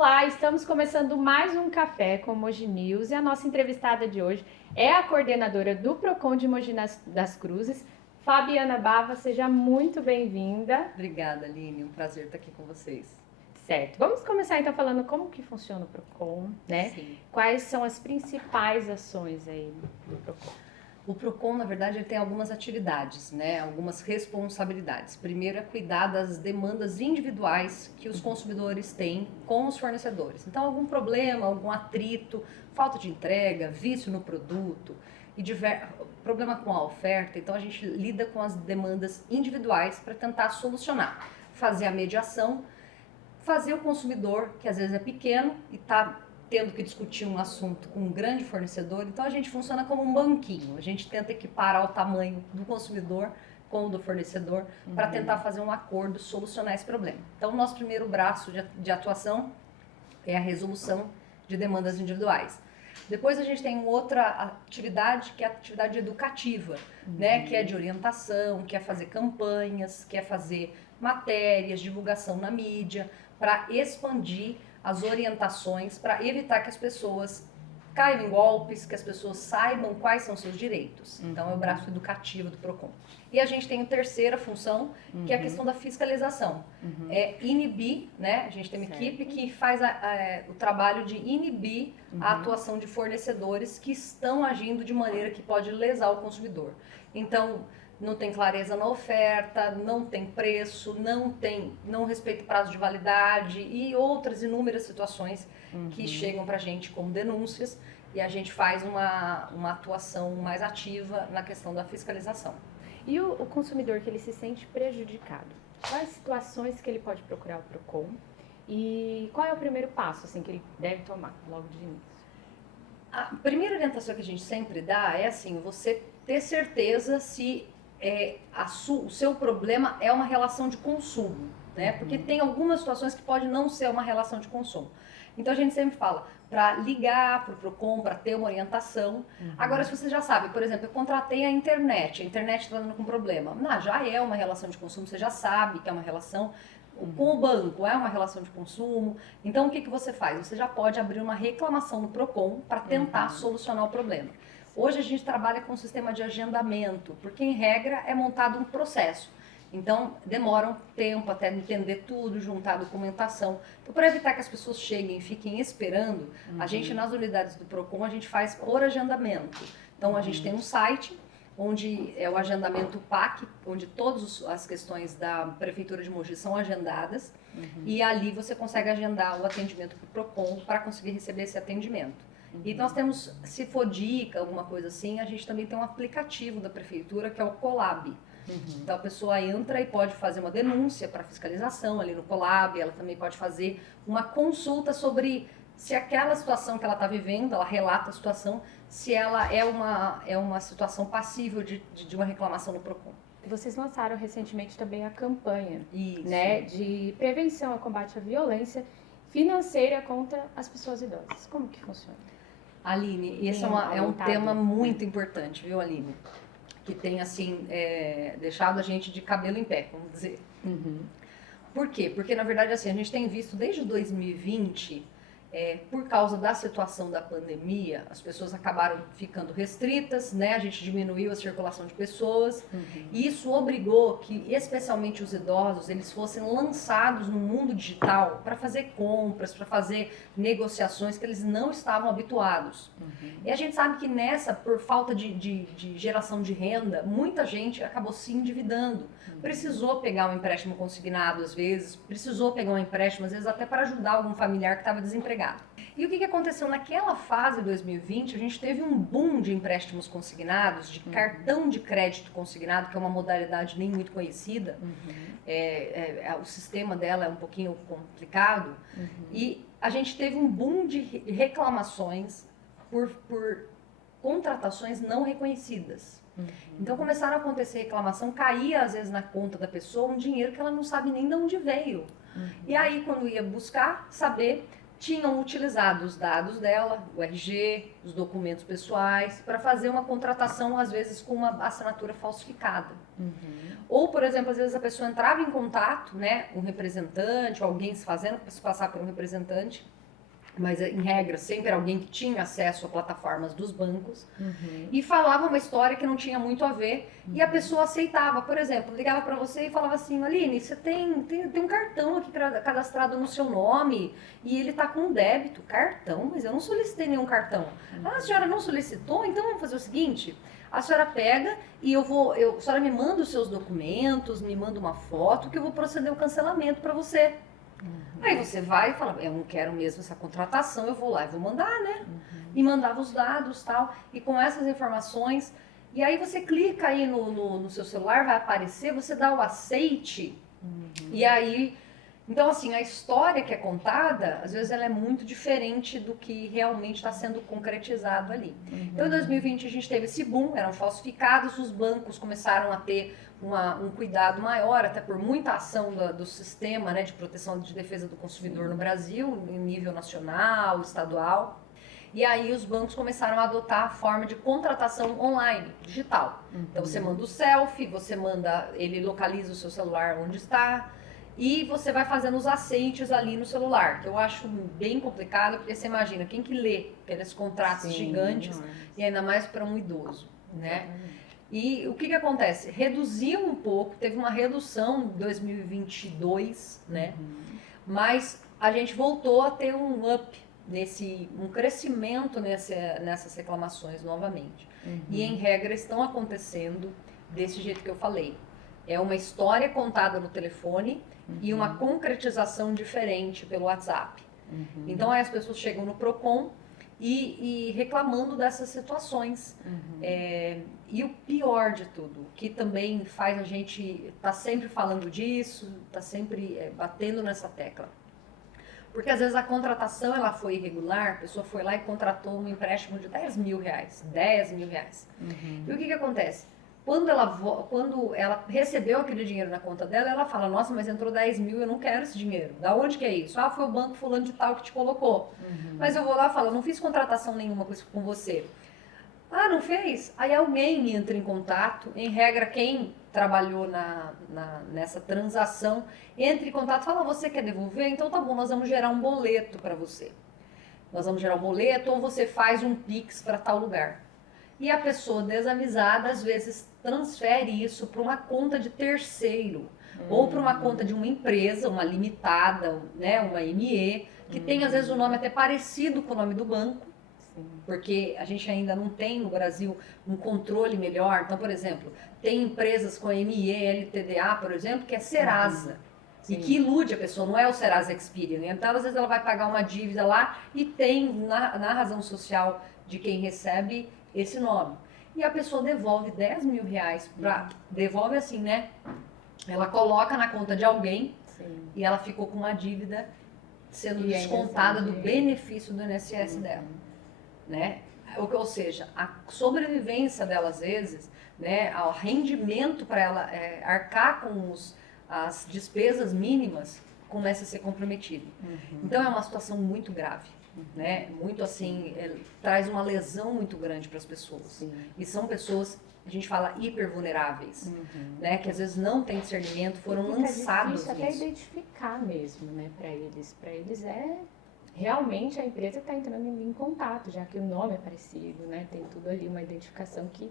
Olá, estamos começando mais um Café com Mogi News e a nossa entrevistada de hoje é a coordenadora do Procon de Mogi das Cruzes, Fabiana Bava. Seja muito bem-vinda. Obrigada, Aline. Um prazer estar aqui com vocês. Certo, vamos começar então falando como que funciona o Procon, né? Sim. Quais são as principais ações aí do Procon? O Procon, na verdade, ele tem algumas atividades, né? Algumas responsabilidades. Primeiro é cuidar das demandas individuais que os consumidores têm com os fornecedores. Então, algum problema, algum atrito, falta de entrega, vício no produto e problema com a oferta. Então, a gente lida com as demandas individuais para tentar solucionar, fazer a mediação, fazer o consumidor, que às vezes é pequeno e está tendo que discutir um assunto com um grande fornecedor, então a gente funciona como um banquinho. A gente tenta equiparar o tamanho do consumidor com o do fornecedor para tentar fazer um acordo, solucionar esse problema. Então, o nosso primeiro braço de atuação é a resolução de demandas individuais. Depois a gente tem outra atividade, que é a atividade educativa, né? Que é de orientação, que é fazer campanhas, que é fazer matérias, divulgação na mídia, para expandir as orientações, para evitar que as pessoas caiam em golpes, que as pessoas saibam quais são seus direitos. Então, é o braço educativo do Procon. E a gente tem a terceira função, que é a questão da fiscalização. É inibir, né? A gente tem uma equipe que faz o trabalho de inibir a atuação de fornecedores que estão agindo de maneira que pode lesar o consumidor. Então, não tem clareza na oferta, não tem preço, não respeita prazo de validade e outras inúmeras situações que chegam para a gente como denúncias, e a gente faz uma atuação mais ativa na questão da fiscalização. E o consumidor que ele se sente prejudicado, quais situações que ele pode procurar o Procon e qual é o primeiro passo assim, que ele deve tomar logo de início? A primeira orientação que a gente sempre dá é assim, você ter certeza se o seu problema é uma relação de consumo, né? Porque tem algumas situações que pode não ser uma relação de consumo. Então a gente sempre fala para ligar para o Procon, para ter uma orientação. Agora, se você já sabe, por exemplo, eu contratei a internet está dando com problema. Não, já é uma relação de consumo, você já sabe que é uma relação. Com o banco é uma relação de consumo. Então o que você faz? Você já pode abrir uma reclamação no Procon para tentar solucionar o problema. Hoje a gente trabalha com um sistema de agendamento, porque em regra é montado um processo. Então demora um tempo até entender tudo, juntar a documentação. Então, para evitar que as pessoas cheguem e fiquem esperando, a gente nas unidades do Procon a gente faz por agendamento. Então a gente tem um site onde é o agendamento PAC, onde todas as questões da Prefeitura de Mogi são agendadas, e ali você consegue agendar o atendimento para o Procon para conseguir receber esse atendimento. E nós temos, se for dica, alguma coisa assim, a gente também tem um aplicativo da Prefeitura que é o Colab. Então a pessoa entra e pode fazer uma denúncia para fiscalização ali no Colab, ela também pode fazer uma consulta sobre se aquela situação que ela está vivendo, ela relata a situação, se ela é uma situação passível de uma reclamação no Procon. Vocês lançaram recentemente também a campanha, Isso. né, de prevenção ao combate à violência financeira contra as pessoas idosas. Como que funciona? Aline, esse é um tema muito importante, viu, Aline? Que tem, assim, deixado a gente de cabelo em pé, vamos dizer. Por quê? Porque, na verdade, assim, a gente tem visto desde 2020, por causa da situação da pandemia, as pessoas acabaram ficando restritas, né? A gente diminuiu a circulação de pessoas, e isso obrigou que, especialmente os idosos, eles fossem lançados no mundo digital para fazer compras, para fazer negociações que eles não estavam habituados. E a gente sabe que por falta de geração de renda, muita gente acabou se endividando. Precisou pegar um empréstimo consignado às vezes, precisou pegar um empréstimo às vezes até para ajudar algum familiar que estava desempregado. E o que aconteceu naquela fase de 2020? A gente teve um boom de empréstimos consignados, de cartão de crédito consignado, que é uma modalidade nem muito conhecida. O sistema dela é um pouquinho complicado. E a gente teve um boom de reclamações por contratações não reconhecidas. Então começaram a acontecer reclamação, caía às vezes na conta da pessoa um dinheiro que ela não sabe nem de onde veio. E aí quando ia buscar saber, tinham utilizado os dados dela, o RG, os documentos pessoais, para fazer uma contratação, às vezes com uma assinatura falsificada. Ou, por exemplo, às vezes a pessoa entrava em contato, né, um representante, alguém se fazendo se passar por um representante, mas em regra sempre era alguém que tinha acesso a plataformas dos bancos, e falava uma história que não tinha muito a ver, e a pessoa aceitava. Por exemplo, ligava para você e falava assim: Aline, você tem um cartão aqui cadastrado no seu nome, e ele tá com débito. Cartão? Mas eu não solicitei nenhum cartão. Ah, a senhora não solicitou? Então vamos fazer o seguinte: a senhora pega e a senhora me manda os seus documentos, me manda uma foto, que eu vou proceder o cancelamento para você. Aí você vai e fala: eu não quero mesmo essa contratação, eu vou lá e vou mandar, né? E mandava os dados, tal, e com essas informações, e aí você clica aí no seu celular, vai aparecer, você dá o aceite, e aí, então assim, a história que é contada, às vezes ela é muito diferente do que realmente está sendo concretizado ali. Então em 2020 a gente teve esse boom, eram falsificados, os bancos começaram a ter um cuidado maior, até por muita ação do sistema, né, de proteção de defesa do consumidor no Brasil, em nível nacional, estadual. E aí os bancos começaram a adotar a forma de contratação online, digital. Então você manda o selfie, ele localiza o seu celular onde está, e você vai fazendo os aceites ali no celular, que eu acho bem complicado, porque você imagina, quem que lê aqueles contratos gigantes, e ainda mais para um idoso, né? E o que acontece? Reduziu um pouco, teve uma redução em 2022, né? Mas a gente voltou a ter um up, um crescimento nessas reclamações novamente. E em regra estão acontecendo desse jeito que eu falei. É uma história contada no telefone e uma concretização diferente pelo WhatsApp. Então aí as pessoas chegam no Procon e reclamando dessas situações. E o pior de tudo, que também faz a gente estar sempre falando disso, tá sempre batendo nessa tecla. Porque às vezes a contratação ela foi irregular, a pessoa foi lá e contratou um empréstimo de 10 mil reais. E o que acontece? Quando ela recebeu aquele dinheiro na conta dela, ela fala: nossa, mas entrou 10 mil, eu não quero esse dinheiro. Da onde que é isso? Ah, foi o banco fulano de tal que te colocou. Mas eu vou lá e falo: não fiz contratação nenhuma com você. Ah, não fez? Aí alguém entra em contato, em regra quem trabalhou nessa transação, entra em contato e fala: você quer devolver? Então tá bom, nós vamos gerar um boleto para você. Nós vamos gerar um boleto ou você faz um Pix para tal lugar. E a pessoa desavisada, às vezes, transfere isso para uma conta de terceiro, ou para uma conta de uma empresa, uma limitada, né, uma ME, que tem, às vezes, um nome até parecido com o nome do banco, porque a gente ainda não tem no Brasil um controle melhor. Então, por exemplo, tem empresas com ME, LTDA, por exemplo, que é Serasa. E que ilude a pessoa, não é o Serasa Experian. Então, às vezes, ela vai pagar uma dívida lá e tem na razão social de quem recebe esse nome. E a pessoa devolve 10 mil reais, devolve assim, né? Ela coloca na conta de alguém e ela ficou com uma dívida sendo descontada do benefício do INSS dela, né? Ou seja, a sobrevivência dela, às vezes, né, o rendimento para ela arcar com as despesas mínimas começa a ser comprometido. Então é uma situação muito grave. Né? Muito assim, traz uma lesão muito grande para as pessoas. E são pessoas, a gente fala, hiper vulneráveis, né? Que às vezes não têm discernimento, foram lançados nisso. É difícil até identificar mesmo, né? Para eles realmente a empresa está entrando em contato, já que o nome é parecido, né? Tem tudo ali, uma identificação que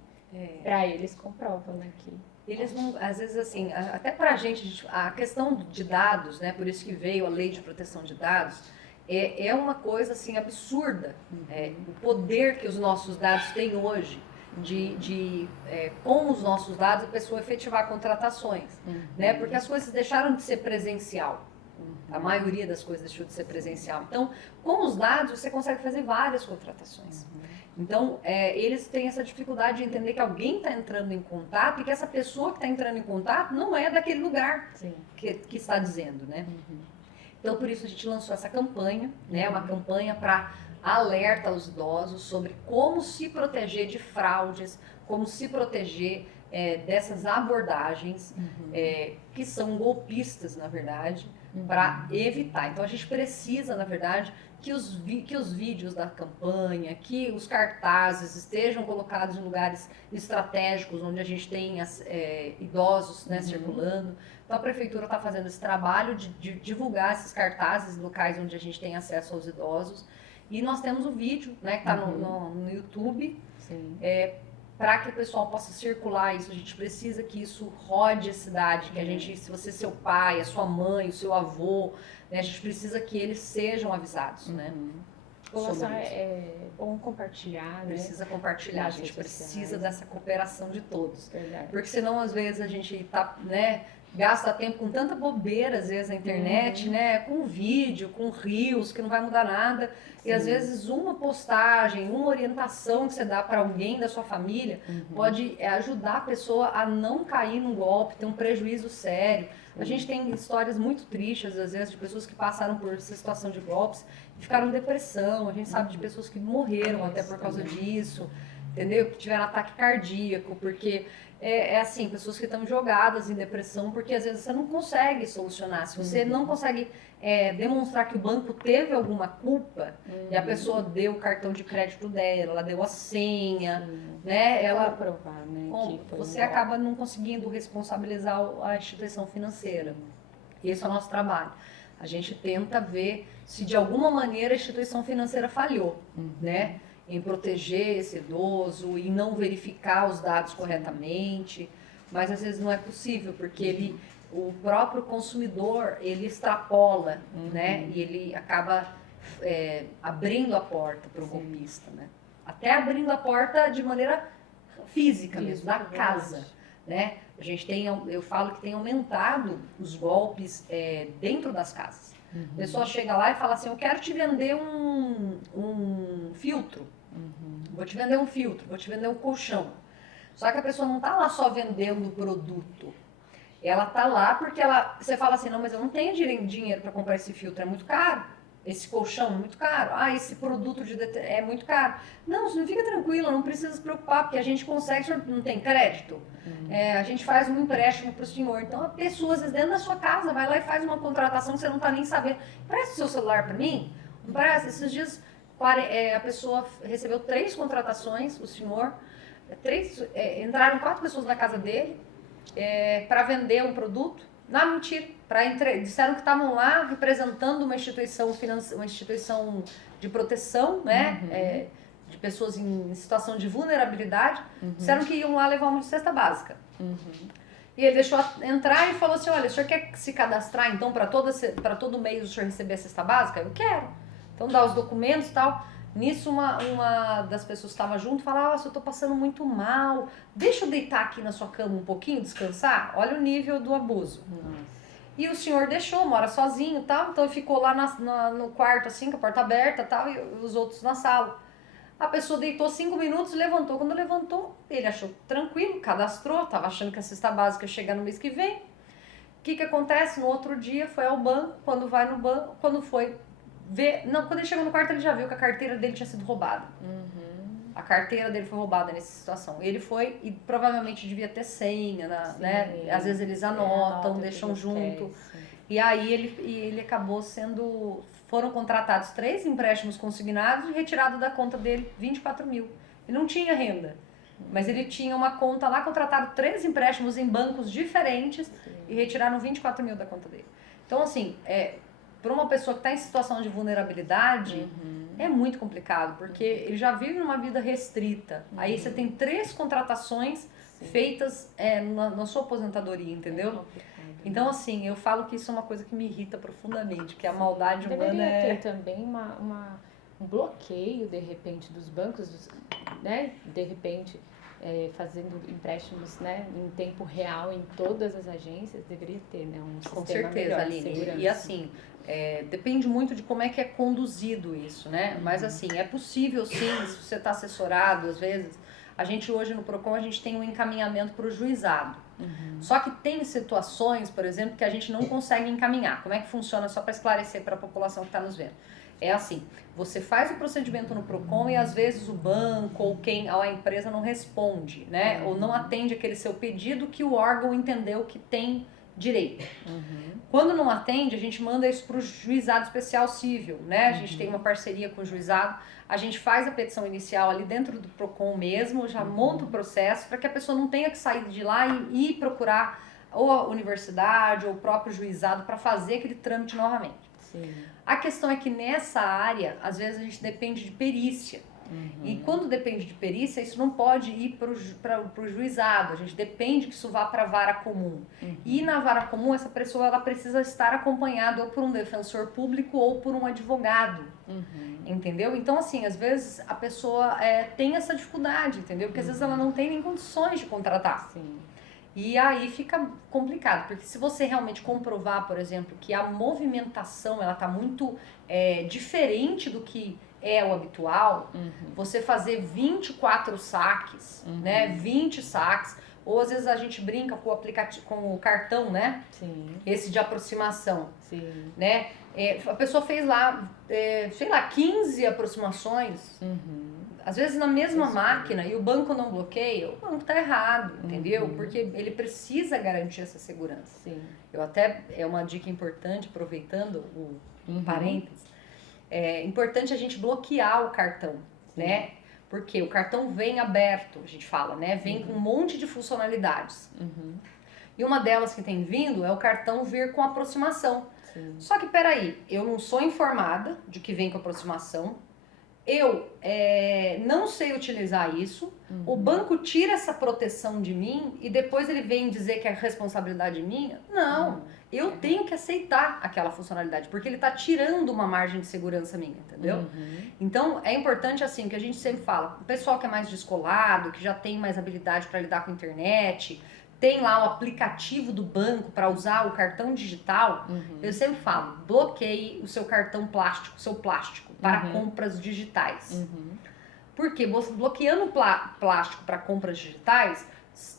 para eles comprovam, né? Que eles não, às vezes assim, até para a gente, a questão de dados, né? Por isso que veio a lei de proteção de dados. É uma coisa assim absurda, o poder que os nossos dados têm hoje com os nossos dados a pessoa efetivar contratações, né? Porque as coisas deixaram de ser presencial, a maioria das coisas deixou de ser presencial. Então, com os dados você consegue fazer várias contratações. Então, eles têm essa dificuldade de entender que alguém está entrando em contato e que essa pessoa que está entrando em contato não é daquele lugar que está dizendo, né? Então, por isso a gente lançou essa campanha, né? Uma campanha para alerta aos idosos sobre como se proteger de fraudes, como se proteger dessas abordagens que são golpistas, na verdade, para evitar. Então a gente precisa, na verdade, que os vídeos da campanha, que os cartazes estejam colocados em lugares estratégicos, onde a gente tem idosos, né, circulando. Então a prefeitura está fazendo esse trabalho de divulgar esses cartazes em locais onde a gente tem acesso aos idosos. E nós temos o vídeo, né, que está no YouTube, para que o pessoal possa circular isso. A gente precisa que isso rode a cidade, que a gente, se você, seu pai, a sua mãe, o seu avô, né, a gente precisa que eles sejam avisados, né? É bom compartilhar, precisa compartilhar, a gente precisa dessa cooperação de todos. Verdade. Porque senão, às vezes, a gente tá, né, gasta tempo com tanta bobeira, às vezes, na internet, né, com vídeo, com reels, que não vai mudar nada. E às vezes uma postagem, uma orientação que você dá para alguém da sua família pode ajudar a pessoa a não cair num golpe, ter um prejuízo sério. A gente tem histórias muito tristes, às vezes, de pessoas que passaram por essa situação de golpes e ficaram em depressão. A gente sabe de pessoas que morreram até por causa disso, entendeu? Que tiveram ataque cardíaco, porque assim, pessoas que estão jogadas em depressão, porque às vezes você não consegue solucionar. Se você não consegue demonstrar que o banco teve alguma culpa, e a pessoa deu o cartão de crédito dela, ela deu a senha, né? Ela provar, né? Você acaba não conseguindo responsabilizar a instituição financeira. Esse é o nosso trabalho. A gente tenta ver se de alguma maneira a instituição financeira falhou, né? Em proteger esse idoso, em não verificar os dados corretamente, mas às vezes não é possível, porque o próprio consumidor, ele extrapola, né? E ele acaba abrindo a porta para o golpista, né? Até abrindo a porta de maneira física mesmo, da casa, né? A gente eu falo que tem aumentado os golpes dentro das casas. A pessoa chega lá e fala assim, eu quero te vender um filtro. Vou te vender um filtro, vou te vender um colchão. Só que a pessoa não está lá só vendendo o produto. Ela está lá porque você fala assim, não, mas eu não tenho dinheiro para comprar esse filtro, é muito caro. Esse colchão é muito caro. Ah, esse produto é muito caro. Não, você não fica tranquila, não precisa se preocupar, porque a gente consegue, o senhor não tem crédito? A gente faz um empréstimo para o senhor. Então, a pessoa, às vezes, dentro da sua casa, vai lá e faz uma contratação que você não está nem sabendo. Presta o seu celular para mim? Não presta? Esses dias, a pessoa recebeu 3 contratações, o senhor, entraram 4 pessoas na casa dele para vender um produto. Não, mentira. Disseram que estavam lá representando uma instituição uma instituição de proteção, né? De pessoas em situação de vulnerabilidade. Disseram que iam lá levar uma cesta básica. E ele deixou entrar e falou assim, olha, o senhor quer se cadastrar então para todo mês o senhor receber a cesta básica? Eu quero. Então dá os documentos e tal. Nisso uma das pessoas que estava junto falava, eu tô passando muito mal, deixa eu deitar aqui na sua cama um pouquinho, descansar. Olha o nível do abuso. E o senhor deixou, mora sozinho e tal, então ele ficou lá no quarto assim, com a porta aberta e tal, e os outros na sala. A pessoa deitou 5 minutos e levantou. Quando levantou, ele achou tranquilo, cadastrou, estava achando que a cesta básica ia chegar no mês que vem. O que acontece? No outro dia foi ao banco, quando vai no banco, quando foi ver... Não, quando ele chegou no quarto ele já viu que a carteira dele tinha sido roubada. A carteira dele foi roubada nessa situação. Ele foi e provavelmente devia ter senha, né? Às vezes eles anotam, deixam junto. E aí ele acabou sendo... Foram contratados 3 empréstimos consignados e retirado da conta dele 24 mil. Ele não tinha renda, mas ele tinha uma conta lá, contrataram 3 empréstimos em bancos diferentes e retiraram 24 mil da conta dele. Então, assim, para uma pessoa que está em situação de vulnerabilidade, é muito complicado, porque ele já vive numa vida restrita. Aí você tem 3 contratações feitas na sua aposentadoria, entendeu? Então, assim, eu falo que isso é uma coisa que me irrita profundamente, que a maldade humana Deveria ter também um bloqueio, de repente, dos bancos, né? De repente, fazendo empréstimos, né, em tempo real em todas as agências, deveria ter, né? Um sistema com certeza, melhor, Aline. E assim, depende muito de como é que é conduzido isso, né? Mas assim, é possível sim, se você está assessorado, às vezes... A gente hoje no PROCON, a gente tem um encaminhamento para o juizado. Só que tem situações, por exemplo, que a gente não consegue encaminhar. Como é que funciona? Só para esclarecer para a população que está nos vendo. É assim, você faz o procedimento no PROCON e às vezes o banco ou a empresa não responde, né? Ou não atende aquele seu pedido que o órgão entendeu que tem direito. Quando não atende, a gente manda isso para o juizado especial civil, né? A gente tem uma parceria com o juizado, a gente faz a petição inicial ali dentro do PROCON mesmo, já monta o processo para que a pessoa não tenha que sair de lá e ir procurar ou a universidade ou o próprio juizado para fazer aquele trâmite novamente. Sim. A questão é que nessa área, às vezes a gente depende de perícia. E quando depende de perícia, isso não pode ir para o juizado, a gente depende que isso vá para a vara comum. E na vara comum, essa pessoa ela precisa estar acompanhada ou por um defensor público ou por um advogado, entendeu? Então, assim, às vezes a pessoa tem essa dificuldade, entendeu? Porque às vezes ela não tem nem condições de contratar. Sim. E aí fica complicado, porque se você realmente comprovar, por exemplo, que a movimentação ela está muito diferente do que é o habitual, você fazer 24 saques, né, 20 saques, ou às vezes a gente brinca com o aplicativo, com o cartão, né, Sim. esse de aproximação, Sim. né, a pessoa fez lá, sei lá, 15 aproximações, às vezes na mesma máquina, e o banco não bloqueia, o banco tá errado, entendeu? Porque ele precisa garantir essa segurança. Sim. Eu até, é uma dica importante, aproveitando o parênteses, é importante a gente bloquear o cartão, né? Porque o cartão vem aberto, a gente fala, né? Vem com um monte de funcionalidades. E uma delas que tem vindo é o cartão vir com aproximação. Sim. Só que, peraí, eu não sou informada de que vem com aproximação, eu não sei utilizar isso, o banco tira essa proteção de mim e depois ele vem dizer que é responsabilidade minha? Não, eu tenho que aceitar aquela funcionalidade, porque ele está tirando uma margem de segurança minha, entendeu? Então, é importante, assim, que a gente sempre fala, o pessoal que é mais descolado, que já tem mais habilidade para lidar com a internet, tem lá o aplicativo do banco para usar o cartão digital, eu sempre falo, bloqueie o seu cartão plástico, o seu plástico, para compras digitais. Porque bloqueando o plástico para compras digitais,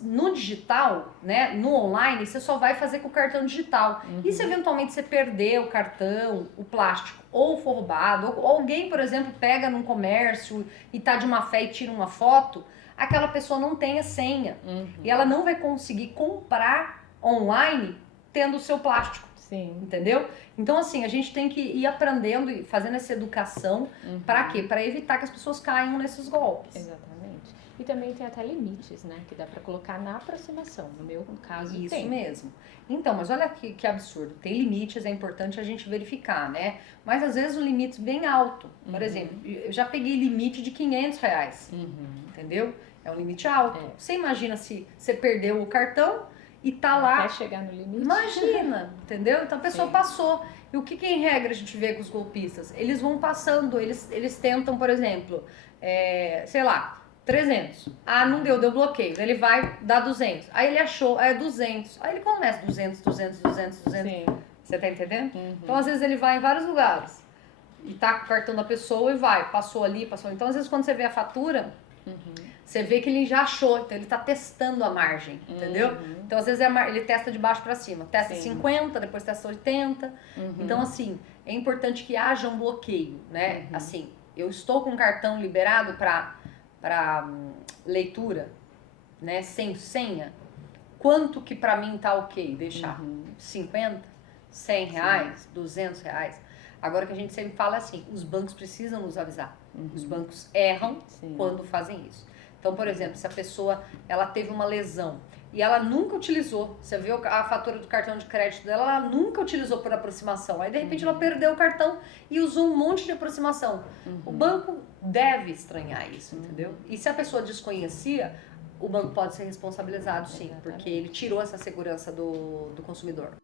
no digital, né, no online, você só vai fazer com o cartão digital. E se eventualmente você perder o cartão, o plástico, ou for roubado, ou alguém, por exemplo, pega num comércio e tá de má fé e tira uma foto, aquela pessoa não tem a senha. E ela não vai conseguir comprar online tendo o seu plástico. Sim. Entendeu? Então, assim, a gente tem que ir aprendendo e fazendo essa educação. Para quê? Para evitar que as pessoas caiam nesses golpes. Exatamente. E também tem até limites, né? Que dá para colocar na aproximação. No meu caso, Isso tem. mesmo. Então, mas olha que absurdo. Tem limites, é importante a gente verificar, né? Mas às vezes o limite é bem alto. Por exemplo, eu já peguei limite de R$500. Entendeu? É um limite alto. Você imagina se você perdeu o cartão e tá lá. Até chegar no limite. Imagina, entendeu? Então a pessoa passou. E o que em regra a gente vê com os golpistas? Eles vão passando, eles tentam, por exemplo, sei lá, 300. Ah, não deu bloqueio. Ele vai dar 200. Aí ele achou, é 200. Aí ele começa 200. Sim. Você tá entendendo? Então às vezes ele vai em vários lugares e tá com o cartão da pessoa e vai. Passou ali, passou. Então às vezes quando você vê a fatura, você vê que ele já achou, então ele tá testando a margem, entendeu? Então, às vezes, ele testa de baixo para cima. Testa 50, depois testa 80. Então, assim, é importante que haja um bloqueio, né? Assim, eu estou com um cartão liberado para leitura, né? Sem senha. Quanto que para mim tá ok deixar? 50? 100 reais? 200 reais? Agora que a gente sempre fala assim, os bancos precisam nos avisar. Os bancos erram quando fazem isso. Então, por exemplo, se a pessoa ela teve uma lesão e ela nunca utilizou, você viu a fatura do cartão de crédito dela, ela nunca utilizou por aproximação. Aí, de repente, ela perdeu o cartão e usou um monte de aproximação. O banco deve estranhar isso, entendeu? E se a pessoa desconhecia, o banco pode ser responsabilizado, sim, porque ele tirou essa segurança do consumidor.